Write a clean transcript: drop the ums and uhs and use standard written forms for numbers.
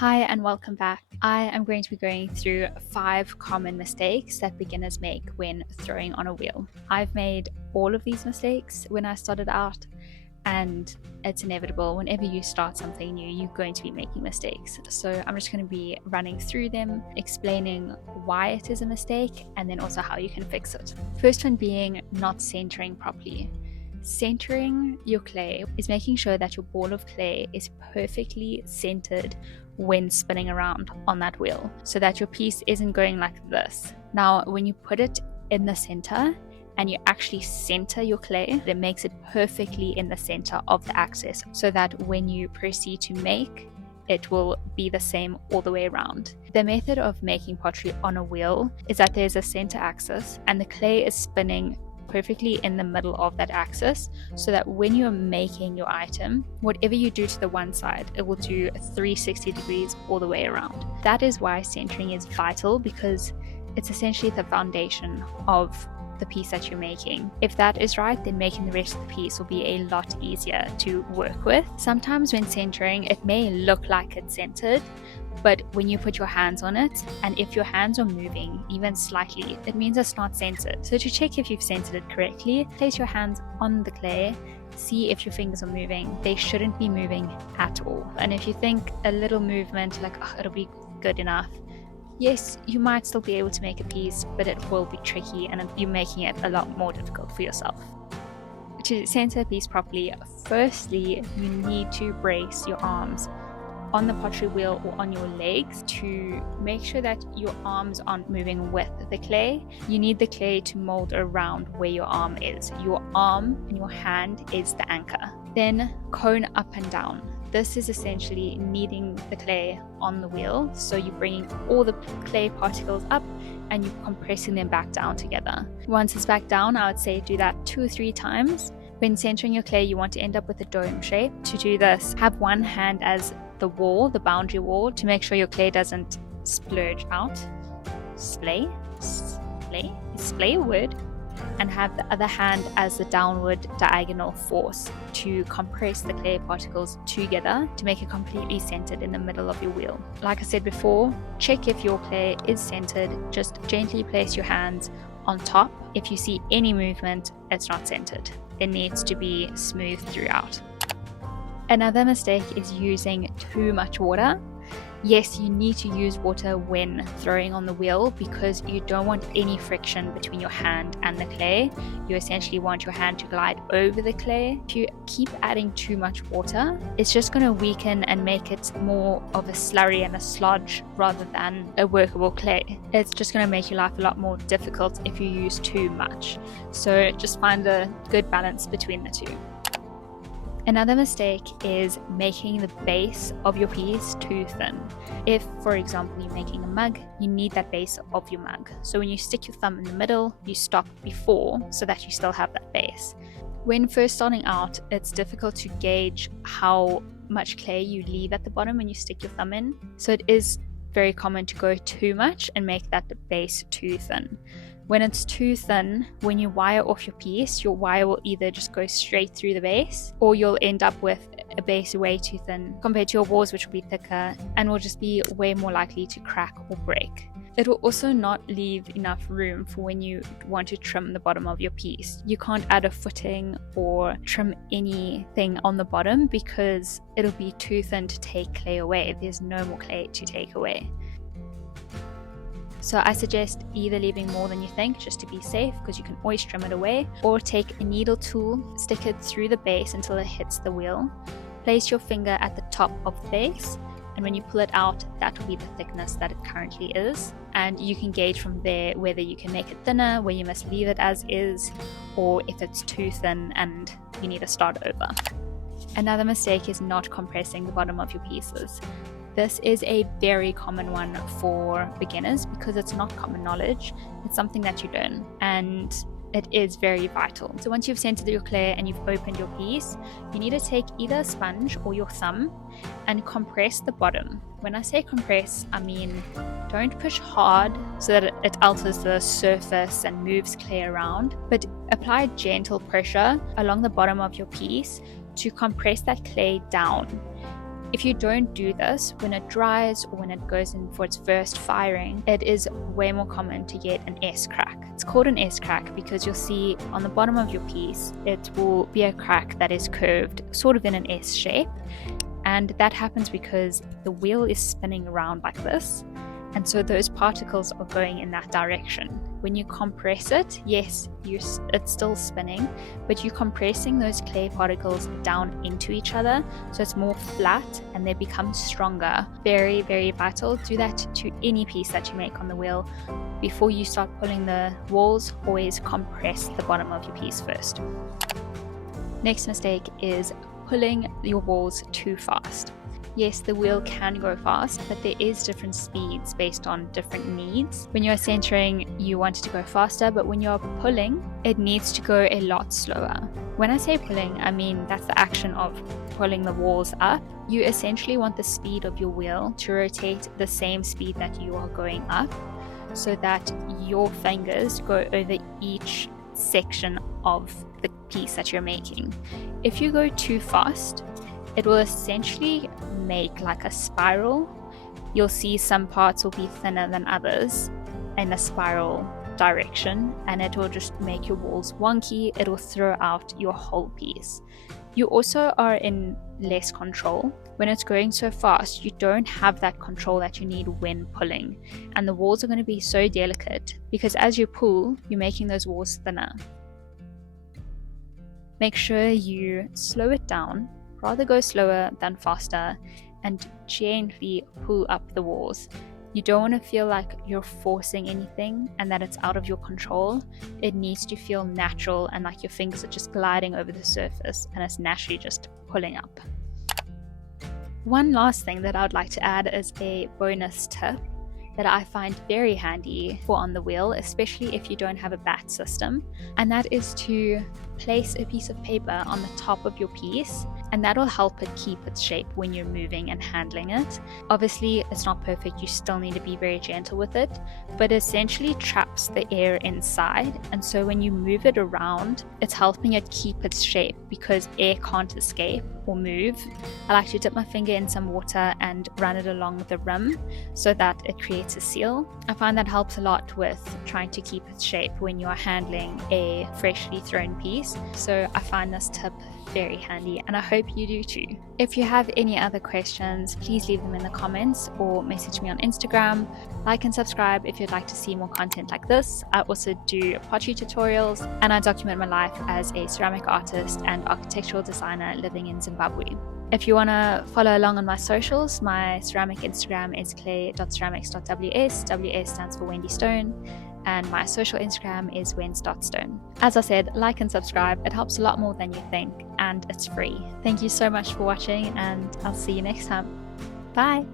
Hi and welcome back. I am going to be going through 5 common mistakes that beginners make when throwing on a wheel. I've made all of these mistakes when I started out, and it's inevitable. Whenever you start something new, you're going to be making mistakes. So I'm just going to be running through them, explaining why it is a mistake, and then also how you can fix it. First one being not centering properly. Centering your clay is making sure that your ball of clay is perfectly centered when spinning around on that wheel, so that your piece isn't going like this. Now, when you put it in the center and you actually center your clay, it makes it perfectly in the center of the axis, so that when you proceed to make, it will be the same all the way around. The method of making pottery on a wheel is that there's a center axis and the clay is spinning perfectly in the middle of that axis, so that when you're making your item, whatever you do to the one side, it will do 360 degrees all the way around. That is why centering is vital, because it's essentially the foundation of the piece that you're making. If that is right, then making the rest of the piece will be a lot easier to work with. Sometimes when centering, it may look like it's centered, but when you put your hands on it, and if your hands are moving even slightly, it means it's not centered. So to check if you've centered it correctly, place your hands on the clay, see if your fingers are moving. They shouldn't be moving at all. And if you think a little movement, like, oh, it'll be good enough, yes, you might still be able to make a piece, but it will be tricky and you're making it a lot more difficult for yourself. To center a piece properly, firstly, you need to brace your arms on the pottery wheel or on your legs to make sure that your arms aren't moving with the clay. You need the clay to mold around where your arm is. Your arm and your hand is the anchor. Then cone up and down. This is essentially kneading the clay on the wheel. So you're bringing all the clay particles up and you're compressing them back down together. Once it's back down, I would say do that 2 or 3 times. When centering your clay, you want to end up with a dome shape. To do this, have one hand as the wall, the boundary wall, to make sure your clay doesn't splurge out. Splay word. And have the other hand as the downward diagonal force to compress the clay particles together to make it completely centered in the middle of your wheel. Like I said before, check if your clay is centered. Just gently place your hands on top. If you see any movement, it's not centered. It needs to be smooth throughout. Another mistake is using too much water. Yes, you need to use water when throwing on the wheel because you don't want any friction between your hand and the clay. You essentially want your hand to glide over the clay. If you keep adding too much water, it's just going to weaken and make it more of a slurry and a sludge rather than a workable clay. It's just going to make your life a lot more difficult if you use too much. So just find a good balance between the two. Another mistake is making the base of your piece too thin. If, for example, you're making a mug, you need that base of your mug. So when you stick your thumb in the middle, you stop before so that you still have that base. When first starting out, it's difficult to gauge how much clay you leave at the bottom when you stick your thumb in. So it is very common to go too much and make that base too thin. When it's too thin, when you wire off your piece, your wire will either just go straight through the base, or you'll end up with a base way too thin compared to your walls, which will be thicker and will just be way more likely to crack or break. It will also not leave enough room for when you want to trim the bottom of your piece. You can't add a footing or trim anything on the bottom because it'll be too thin to take clay away. There's no more clay to take away. So I suggest either leaving more than you think just to be safe, because you can always trim it away, or take a needle tool, stick it through the base until it hits the wheel, place your finger at the top of the base, and when you pull it out, that will be the thickness that it currently is, and you can gauge from there whether you can make it thinner, where you must leave it as is, or if it's too thin and you need to start over. Another mistake is not compressing the bottom of your pieces. This is a very common one for beginners because it's not common knowledge. It's something that you learn, and it is very vital. So once you've centered your clay and you've opened your piece, you need to take either a sponge or your thumb and compress the bottom. When I say compress, I mean don't push hard so that it alters the surface and moves clay around, but apply gentle pressure along the bottom of your piece to compress that clay down. If you don't do this, when it dries or when it goes in for its first firing, it is way more common to get an S crack. It's called an S crack because you'll see on the bottom of your piece, it will be a crack that is curved sort of in an S shape. And that happens because the wheel is spinning around like this. And so those particles are going in that direction. When you compress it, yes, it's still spinning, but you're compressing those clay particles down into each other, so it's more flat and they become stronger. Very, very vital. Do that to any piece that you make on the wheel. Before you start pulling the walls, always compress the bottom of your piece first. Next mistake is pulling your walls too fast. Yes, the wheel can go fast, but there is different speeds based on different needs. When you're centering, you want it to go faster, but when you're pulling, it needs to go a lot slower. When I say pulling, I mean that's the action of pulling the walls up. You essentially want the speed of your wheel to rotate the same speed that you are going up, so that your fingers go over each section of the piece that you're making. If you go too fast, it will essentially make like a spiral. You'll see some parts will be thinner than others in a spiral direction, and it will just make your walls wonky. It will throw out your whole piece. You also are in less control. When it's going so fast, you don't have that control that you need when pulling, and the walls are going to be so delicate because as you pull, you're making those walls thinner. Make sure you slow it down. Rather go slower than faster, and gently pull up the walls. You don't want to feel like you're forcing anything and that it's out of your control. It needs to feel natural and like your fingers are just gliding over the surface and it's naturally just pulling up. One last thing that I would like to add is a bonus tip that I find very handy for on the wheel, especially if you don't have a bat system, and that is to place a piece of paper on the top of your piece, and that will help it keep its shape when you're moving and handling it. Obviously, it's not perfect, you still need to be very gentle with it, but essentially traps the air inside, and so when you move it around, it's helping it keep its shape because air can't escape or move. I like to dip my finger in some water and run it along the rim so that it creates a seal. I find that helps a lot with trying to keep its shape when you are handling a freshly thrown piece. So I find this tip very handy, and I hope you do too. If you have any other questions, please leave them in the comments or message me on Instagram. Like and subscribe if you'd like to see more content like this. I also do pottery tutorials, and I document my life as a ceramic artist and architectural designer living in Zimbabwe. If you want to follow along on my socials, my ceramic Instagram is klay.ceramics.ws. WS stands for Wendy Stone, and my social Instagram is wens.stone. As I said, like and subscribe. It helps a lot more than you think, and it's free. Thank you so much for watching, and I'll see you next time. Bye!